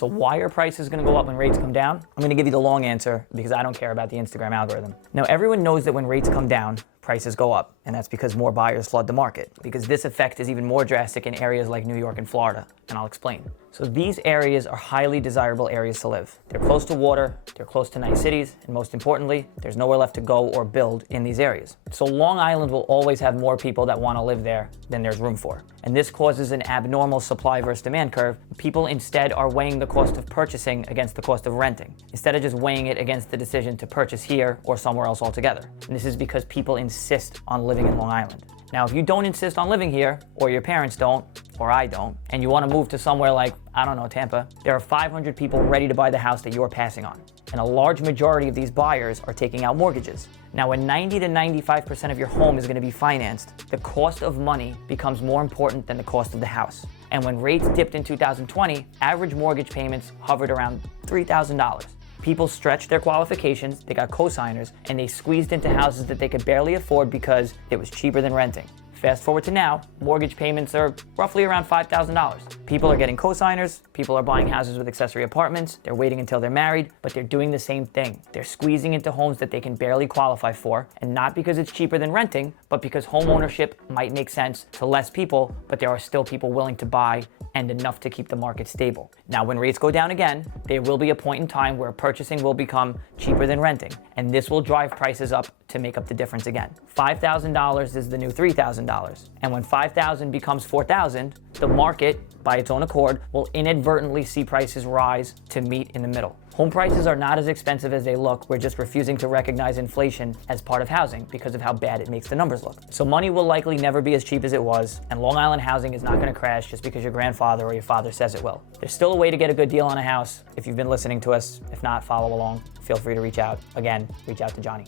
So why are prices going to go up when rates come down? I'm going to give you the long answer because I don't care about the Instagram algorithm. Now, everyone knows that when rates come down, prices go up, and that's because more buyers flood the market, because this effect is even more drastic in areas like New York and Florida, and I'll explain. So these areas are highly desirable areas to live. They're close to water, they're close to nice cities, and most importantly, there's nowhere left to go or build in these areas. So Long Island will always have more people that want to live there than there's room for. And this causes an abnormal supply versus demand curve. People instead are weighing the cost of purchasing against the cost of renting, instead of just weighing it against the decision to purchase here or somewhere else altogether. And this is because people insist on living in Long Island. Now, if you don't insist on living here, or your parents don't, or I don't, and you want to move to somewhere like, I don't know, Tampa, there are 500 people ready to buy the house that you're passing on. And a large majority of these buyers are taking out mortgages. Now, when 90 to 95% of your home is going to be financed, the cost of money becomes more important than the cost of the house. And when rates dipped in 2020, average mortgage payments hovered around $3,000. People stretched their qualifications, they got co-signers, and they squeezed into houses that they could barely afford because it was cheaper than renting. Fast forward to now, mortgage payments are roughly around $5,000. People are getting co-signers, people are buying houses with accessory apartments, they're waiting until they're married, but they're doing the same thing. They're squeezing into homes that they can barely qualify for, and not because it's cheaper than renting, but because home ownership might make sense to less people, but there are still people willing to buy and enough to keep the market stable. Now, when rates go down again, there will be a point in time where purchasing will become cheaper than renting, and this will drive prices up to make up the difference again. $5,000 is the new $3,000, and when $5,000 becomes $4,000, the market, by its own accord, will inadvertently see prices rise to meet in the middle. Home prices are not as expensive as they look. We're just refusing to recognize inflation as part of housing because of how bad it makes the numbers look. So money will likely never be as cheap as it was, and Long Island housing is not going to crash just because your grandfather or your father says it will. There's still a way to get a good deal on a house if you've been listening to us. If not, follow along. Feel free to reach out. Again, reach out to Johnny.